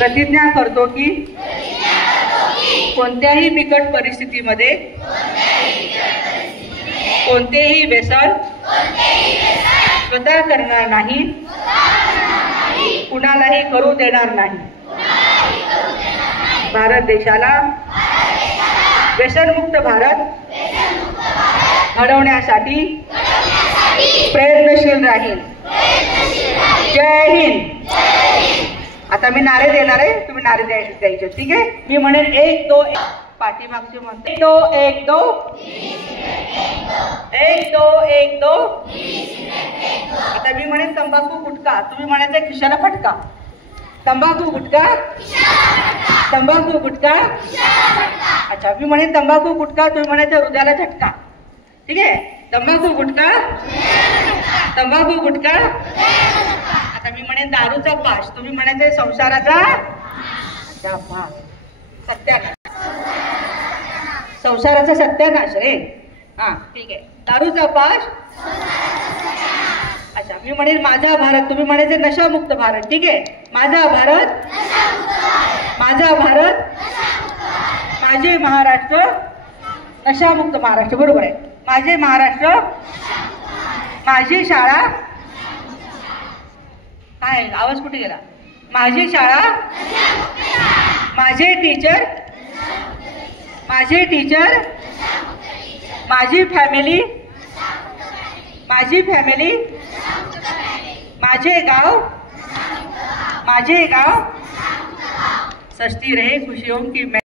प्रतिज्ञा करतो की कोणत्याही बिकट परिस्थितीमध्ये कोणतेही व्यसन स्वतः करणार नाही, कुणालाही करू देणार नाही। भारत देशाला व्यसनमुक्त भारत घडवण्यासाठी प्रयत्नशील राहील। जय हिंद। आता मी नारे देणार आहे, तुम्ही नारे द्यायचे, ठीक आहे? मी म्हणेन 1 2 पाठीमागचे म्हणते 1 2 1 2 1 2 1 2। आता मी म्हणेन तंबाखू गुटखा, तुम्ही म्हणायचं खिशाला फटका। तंबाखू गुटखा, तंबाखू गुटखा। अच्छा, मी म्हणेन तंबाखू गुटखा, तुम्ही म्हणायचं हृदयाला झटका, ठीक आहे? तंबाखू गुटखा, तंबाखू गुटखा। आता मी म्हणेन दारूचा पाश, तुम्ही म्हणायचं संसाराचा सत्यानाश, संसाराचा सत्यानाश रे। हा, ठीक आहे, दारूचा पाश। अच्छा, मी म्हणेन माझा भारत, तुम्ही म्हणायचे नशामुक्त भारत, ठीक आहे? माझा भारत, माझा भारत, माझे महाराष्ट्र नशामुक्त महाराष्ट्र, बरोबर आहे? माझे महाराष्ट्र, माझी शाळा, काय आवाज कुठे गेला? माझी शाळा, माझे टीचर, माझे टीचर, माझी फॅमिली, माझी फॅमिली, माझे गाव, माझे गाव। सस्ती रहे खुशियों की